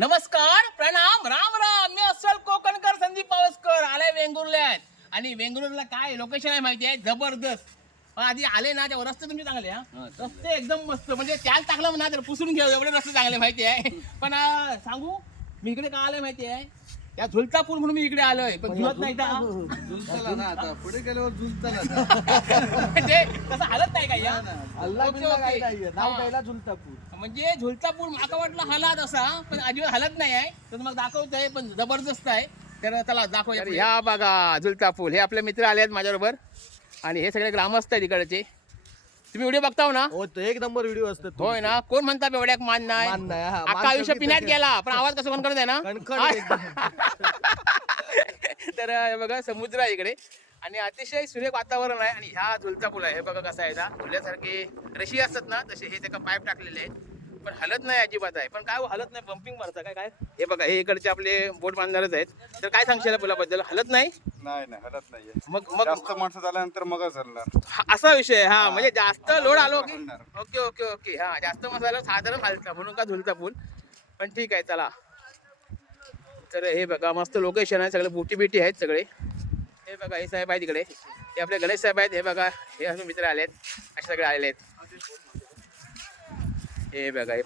नमस्कार, प्रणाम, राम राम. मी अस्सल कोकणकर संदीप पावसकर आलाय वेंगुर्ल्यात. आणि वेंगुर्ला काय लोकेशन आहे माहिती आहे, जबरदस्त. पण आधी आले ना तेव्हा रस्ते तुमचे चांगले, रस्ते एकदम मस्त, म्हणजे त्याला टाकलं म्हणा तर पुसून घेऊ एवढे रस्ते चांगले माहिती आहे. पण सांगू मी इकडे का आलोय माहिती आहे, त्या झुलता पूल म्हणून मी इकडे आलोय, पण झुलत नाही झुलताला ना आता पुढे गेल्यावर झुलताला म्हणजे तसं हालत नाही काय या अल्ला बिल्ला काय नाहीये नाव द्यायला झुलता पूल म्हणजे झुलता पूल माका वाटलं हालात असा, पण अजिबात हालत नाही आहे. तर मग दाखवतोय, पण जबरदस्त आहे. तर चला दाखवूया. ह्या बघा झुलता पूल, हे आपले मित्र आले आहेत माझ्याबरोबर आणि हे सगळे ग्रामस्थ आहेत इकडचे. तुम्ही व्हिडिओ बघताव ना? हो तो एक नंबर व्हिडिओ असतो होय ना. कोण म्हणता बेवड्याक मान नाही, मान नाही, हा, मान अख्खा आयुष्य कमी पिण्यात तर गेला, पण आवाज कसं कोण करत आहे ना. कणकण एकदम. तर हे बघा समुद्र आहे इकडे आणि अतिशय सुरेख वातावरण आहे. आणि ह्या झुलता पूल आहे, हे बघा कसा आहे ना, झुल्यासारखे रशी असतात ना तसे हे त्याचा पाईप टाकलेले आहेत, पण हलत नाही अजिबात आहे. पण काय हलत नाही, बंपिंग मारतं काय काय. हे बघा हे इकडचे आपले बोट बांधणारच आहेत. तर काय सांगशील पुलाबद्दल, हलत नाही? नाही नाही हलत नाहीये. मग मग जास्त माणसं झाल्यानंतर मगच हलणार. असा विषय हा, म्हणजे जास्त लोड आलो की हलणार. Okay okay okay. हा जास्त मसाला साधारण हलता म्हणून का झुलता पूल. पण ठीक आहे चला. तर हे बघा मस्त लोकेशन आहे, सगळे बोटी बिटी आहेत सगळे. हे बघा हे साहेब आहेत इकडे, हे आपले गणेश साहेब आहेत. हे बघा हे असे मित्र आलेत, असे सगळे आलेले आहेत. हे बघा हे